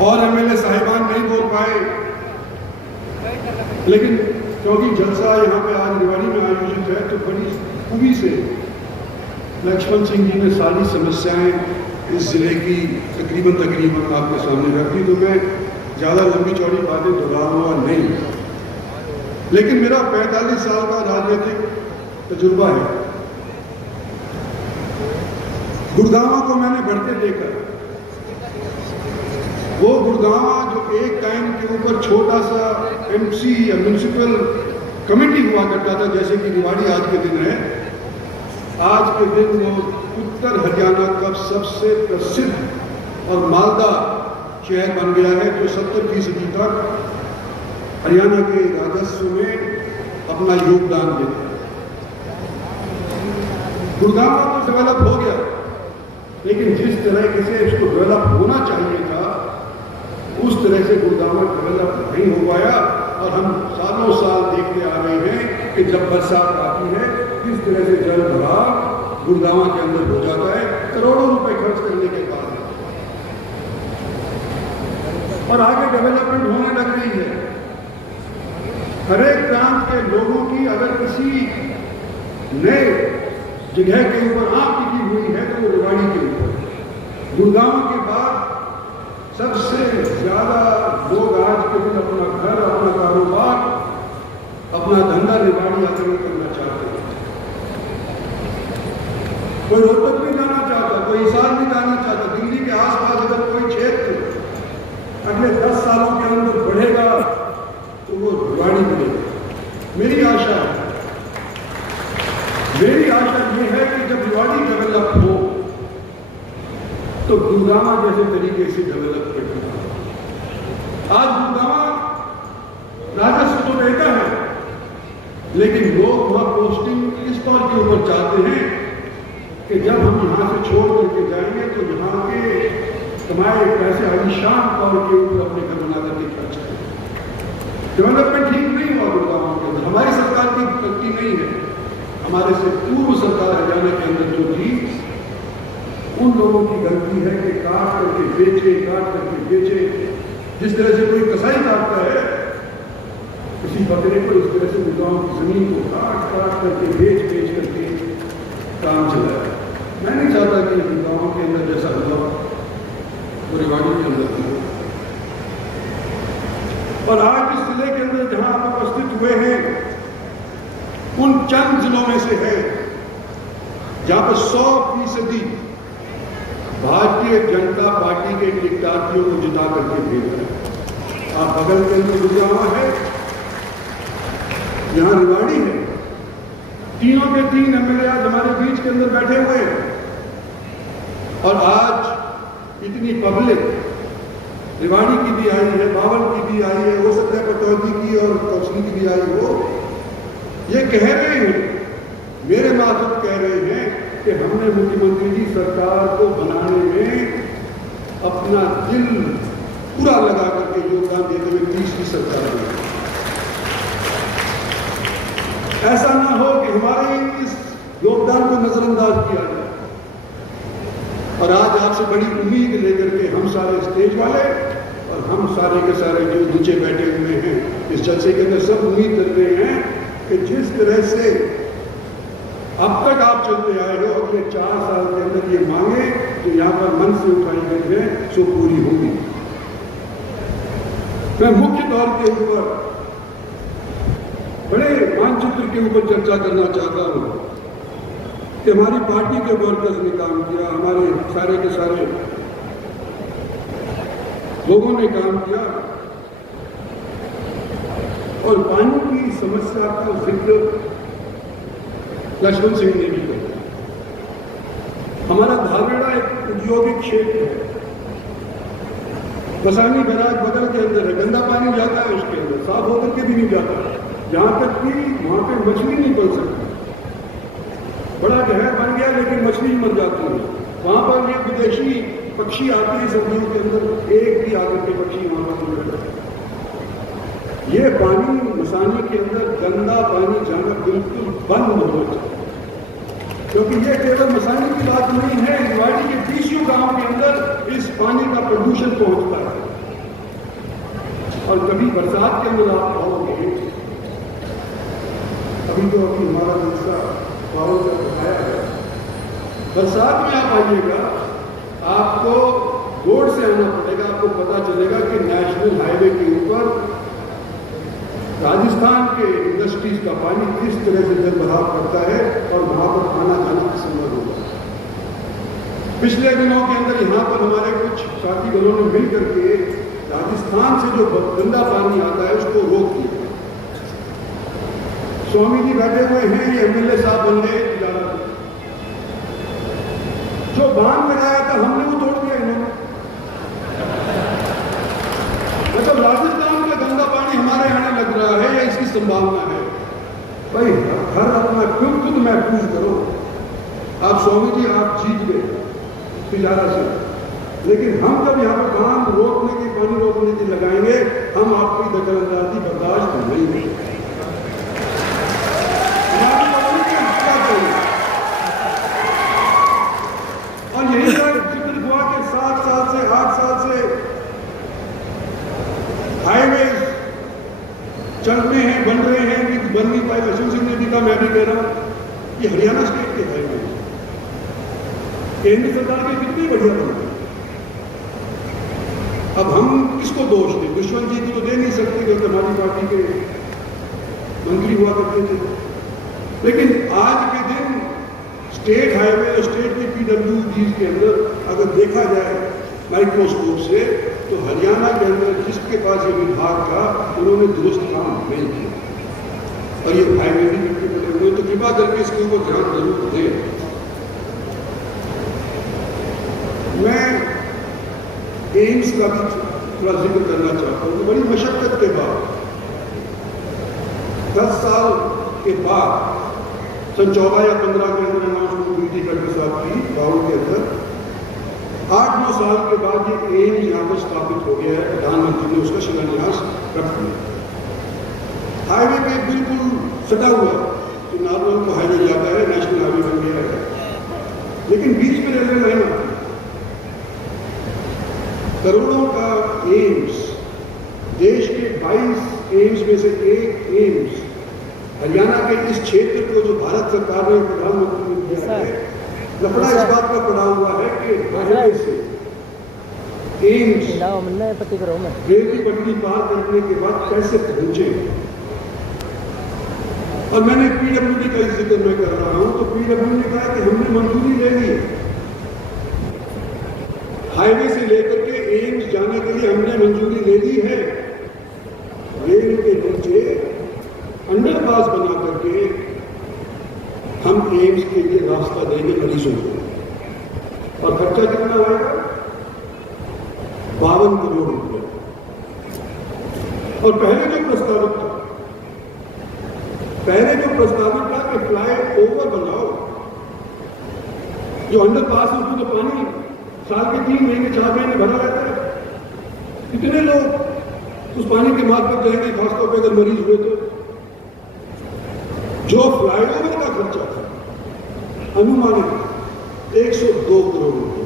और एमएलए साहिबान नहीं बोल पाए, लेकिन क्योंकि जलसा यहाँ पे आज रेवाड़ी में आयोजित है तो बड़ी खूबी से लक्ष्मण सिंह जी ने सारी समस्याएं इस जिले की तकरीबन आपके सामने रख दी। तो मैं ज़्यादा लंबी चौड़ी बातें दोहराऊंगा नहीं, लेकिन मेरा 45 साल का राजनीतिक तजुर्बा है। गुड़गांव को मैंने बढ़ते देखा, वो गुड़गांव जो एक टाइम के ऊपर छोटा सा एमसी या म्यूनिसिपल कमेटी हुआ करता था, जैसे कि रेवाड़ी आज के दिन है, आज के दिन वो उत्तर हरियाणा का सबसे प्रसिद्ध और मालदा शहर बन गया है, जो 70% तक हरियाणा के राजस्व में अपना योगदान देता है। गुड़गांव तो डेवलप हो गया, लेकिन जिस तरह से इसको डेवलप होना चाहिए था उस तरह से गुड़गांव डेवलप नहीं हो पाया। और हम सालों साल देखते आ रहे हैं कि जब बरसात आती है किस तरह से जल भराव गुड़गांव के अंदर हो जाता है, करोड़ों रुपए खर्च करने के बाद, और आगे डेवलपमेंट होने लग रही है। हर एक प्रांत के लोगों की अगर किसी नए जगह के ऊपर आंख टिकी हुई है तो वो रेवाड़ी के ऊपर। गुड़गांव के बाद सबसे ज्यादा लोग आज के दिन अपना घर, अपना कारोबार, अपना धंधा रेवाड़ी आकर करना चाहते हैं। कोई रोहतक नहीं जाना चाहता, कोई हिसार नहीं जाना चाहता। दिल्ली के आसपास अगर कोई क्षेत्र अगले 10 सालों के अंदर बढ़ेगा तो वो रेवाड़ी बढ़ेगा। मेरी आशा ये है कि जब रेवाड़ी डेवलप हो तो गुड़गांव जैसे तरीके से डेवलप करेगा। आज गुड़गांव राजस्व तो देता है, लेकिन लोग वह पोस्टिंग इस तौर के ऊपर चाहते हैं कि जब हम यहाँ से छोड़ करके जाएंगे तो यहाँ के कमाए पैसे आलिशान तौर के ऊपर अपने घर बना करके खर्च करें। डेवलपमेंट ठीक नहीं हुआ गुड़गांव के अंदर। हमारी सरकार की गलती नहीं है, हमारे से पूर्व सरकार हरियाणा के अंदर जो थी उन लोगों की गलती है कि काट करके बेचे। जिस तरह से कोई कसाई काटता है किसी बकरे को, इस तरह से गुड़गांव की जमीन को काट करके बेच करके काम चलाया। मैं नहीं चाहता कि गुड़गांव के अंदर जैसा हुआ वो रेवाड़ी के अंदर भी हो। और आज इस जिले के अंदर जहां आप उपस्थित हुए हैं उन चंद जिलों में से है जहां पर 100% भारतीय जनता पार्टी के टिकटार्थियों को जिता करके भेज रहे हैं। आप बगल के अंदर गुड़गांव है, यहां रेवाड़ी है, तीनों के तीन एमएलए आज हमारे बीच के अंदर बैठे हुए हैं। और आज इतनी पब्लिक रेवाड़ी की भी आई है, बावल की भी आई है, हो सकता है पटौदी की और कौशली की भी आई हो। ये कह रहे हैं, मेरे मार्फत कह रहे हैं कि हमने मुख्यमंत्री जी सरकार को बनाने में अपना दिल पूरा लगा करके योगदान देते हुए तीसरी सरकार में। ऐसा ना हो कि हमारे इस योगदान को नजरअंदाज किया जाए। और आज आपसे बड़ी उम्मीद लेकर के हम सारे स्टेज वाले और हम सारे के सारे जो नीचे बैठे हुए हैं इस जलसे के अंदर सब उम्मीद करते हैं कि जिस तरह से अब तक आप चलते आए हो, अगले 4 साल के अंदर ये मांगे जो यहाँ पर मन से उठाई गई है सो पूरी होगी। मैं मुख्य तौर के ऊपर बड़े मानचित्र के ऊपर चर्चा करना चाहता हूँ कि हमारी पार्टी के वर्कर्स ने काम किया, हमारे सारे के सारे लोगों ने काम किया। और पानी की समस्या का जिक्र लक्ष्मण सिंह ने भी किया। हमारा धारवेड़ा एक औद्योगिक क्षेत्र है, बसानी बैराज बगल के अंदर है, गंदा पानी जाता है उसके अंदर, साफ होकर के भी नहीं जाता, जहां तक कि वहां पे मछली नहीं पल सकती। बड़ा गहर बन गया लेकिन मछली मर जाती है। वहां पर ये विदेशी पक्षी आते हैं सर्दियों के अंदर, एक भी आकर के पक्षी वहां पर नहीं रहता। ये पानी मसानी के अंदर गंदा पानी जाना बिल्कुल बंद हो जाए, क्योंकि ये केवल मसानी की बात नहीं है, रेवाड़ी के 20 गांव के अंदर इस पानी का प्रदूषण पहुंचता है। और कभी बरसात के अंदर आप आओगे, अभी तो अभी हमारा हिस्सा पावर का बताया है, बरसात में आप आइएगा, आपको रोड से आना पड़ेगा, आपको पता चलेगा कि नेशनल हाईवे के ऊपर राजस्थान के इंडस्ट्रीज का पानी किस तरह से जल बहाव करता है और वहां पर आना जाना असंभव होगा। पिछले दिनों के अंदर यहाँ पर हमारे कुछ साथी दलों ने मिल करके राजस्थान से जो गंदा पानी आता है उसको रोक दिया। स्वामी जी बैठे हुए हैं, ये एमएलए साहब बन गए, जो बांध लगाया था हमने वो तोड़ दिया इन्होंने। मतलब राजस्थान का गंदा पानी हमारे आने लग रहा है या इसकी संभावना है? भाई हर अपना खुद महफूज करो। आप स्वामी जी आप जीत गए पिजारा से, लेकिन हम जब यहाँ पर बांध रोकने की, पानी रोकने की लगाएंगे, हम आपकी दखलंदाजी बर्दाश्त नहीं करेंगे। और यही चित्रदुर्ग के 7 साल से 8 साल से हाईवे चल रहे हैं, बन रहे हैं, बन नहीं पाए। अशोक सिंह ने भी कहा, मैं भी कह रहा हूं, ये हरियाणा स्टेट के हाईवे केंद्र सरकार के कितनी बढ़िया बन गए। अब हम किसको दोष दें? दुश्मन जी को तो दे नहीं सकते जो हमारी पार्टी के मंत्री हुआ करते थे, लेकिन आज के दिन स्टेट हाईवे और स्टेट के पीडब्ल्यूडी के अंदर अगर देखा जाए माइक्रोस्कोप से, तो हरियाणा के अंदर जिसके पास ये विभाग था उन्होंने दुरुस्त काम नहीं किया और ये हाईवे भी करके बने हुए। तो कृपा करके इसके ऊपर ध्यान जरूर दें। मैं एम्स का भी थोड़ा जिक्र करना चाहता हूँ। बड़ी मशक्कत के बाद 10 साल के बाद सन 14 या 15 के अंदर अनाउंसमेंट हुई थी खड़गे साहब की गाँव के अंदर। 8-9 साल के बाद ये एम्स यहाँ पर स्थापित हो गया है। प्रधानमंत्री ने उसका शिलान्यास कर दिया। हाईवे पे बिल्कुल सटा हुआ तो नारनौल को हाईवे जाता है, नेशनल हाईवे बन गया है, लेकिन बीच में रेलवे लाइन आती है। करोड़ों का एम्स, देश के 22 एम्स में से एक एम्स हरियाणा के इस क्षेत्र को जो भारत सरकार ने प्रधानमंत्री ने दिया है, लफड़ा इस बात का पड़ा हुआ है कि हाईवे से एम्स रेल की पटरी पार करने के बाद कैसे पहुंचे। और मैंने पीडब्ल्यूडी का जिक्र मैं कर रहा हूं, तो पीडब्ल्यूडी ने कहा कि हमने मंजूरी ले ली है, हाईवे से लेकर के एम्स जाने के लिए हमने मंजूरी ले ली है। रेल के नीचे अंडरपास बना करके हम एम्स के लिए रास्ता देंगे मरीजों को। और खर्चा कितना आएगा? 52 करोड़ रुपए। और पहले जो प्रस्तावित था कि फ्लाई ओवर बनाओ, जो अंडरपास है उसमें तो पानी साल के 3 महीने 4 महीने भरा रहता है। कितने लोग उस पानी के मार्फत जाएंगे, खासतौर पर अगर मरीज हुए तो। जो फ्लाईओवर का खर्चा था अनुमानित 102 करोड़ रुपए,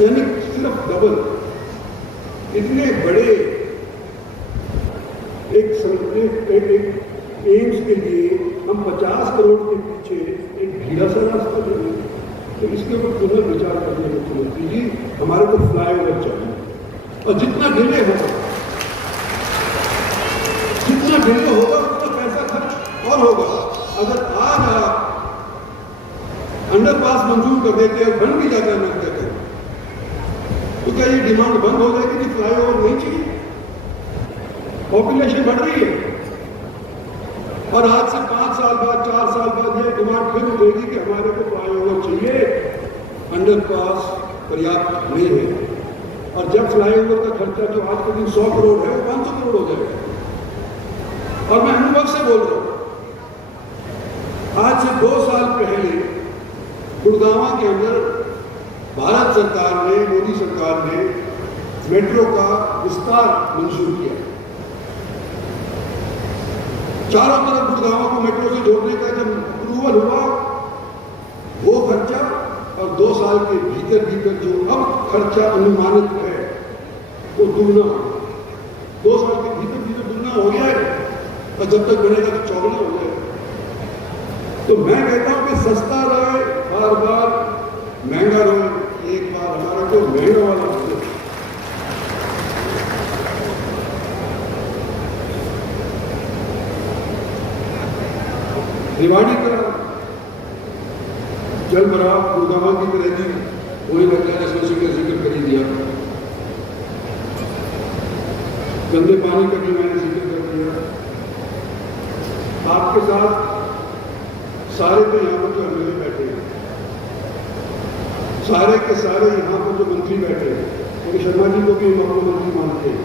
यानी सिर्फ डबल। इतने बड़े एक एम्स के लिए हम 50 करोड़ के पीछे एक ढीला सा रास्ता लेंगे। तो इसके ऊपर पुनर्विचार करने मुख्यमंत्री जी, हमारे को फ्लाईओवर चाहिए। और जितना डिले होगा उतना पैसा खर्च और होगा। अगर आज आप अंडरपास मंजूर कर देते हैं, बन भी जाता है, मैं कहता हूं, तो क्या ये डिमांड बंद हो जाएगी कि फ्लाईओवर नहीं चाहिए? पॉपुलेशन बढ़ रही है और आज से 5 साल बाद 4 साल बाद ये डिमांड फिर उठेगी कि हमारे को फ्लाईओवर चाहिए, अंडरपास पर्याप्त नहीं है। और जब फ्लाईओवर का खर्चा जो आज के दिन 100 करोड़ है वो 500 करोड़ हो जाएगा। और मैं अनुभव से बोल रहा हूं, आज से 2 साल पहले गुड़गांव के अंदर भारत सरकार ने, मोदी सरकार ने मेट्रो का विस्तार मंजूर किया। चारों तरफ गुड़गांव को मेट्रो से जोड़ने का जब अप्रूवल हुआ, वो खर्चा और 2 साल के भीतर जो अब खर्चा अनुमानित है वो दुगना हो। 2 साल के भीतर भीतर दुगना हो गया है, और जब तक बनेगा तो चौगुना हो जाएगा। तो मैं कहता हूं कि सस्ता रहे, बार बार महंगा रहे, एक बार हमारा जो महंगा वाला हो। रिवाड़ी का जल भराव गुड़गांव की तरह जी वही लगता है, सोची का जिक्र कर ही दिया। गंदे पानी का भी मैंने जिक्र कर दिया। आपके साथ सारे तो यहाँ पर जो एमएलए बैठे हैं, सारे के सारे यहाँ पर जो मंत्री बैठे हैं, क्योंकि शर्मा जी को भी हम अपने मंत्री मानते हैं,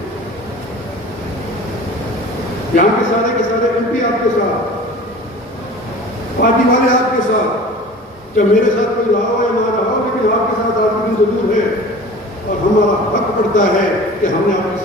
यहाँ के सारे एमपी आपके साथ, पार्टी वाले आपके साथ, जब मेरे साथ कोई रहा हो या ना रहा हो, लेकिन आपके साथ आपकी जरूर है, और हमारा हक पड़ता है कि हमने आपके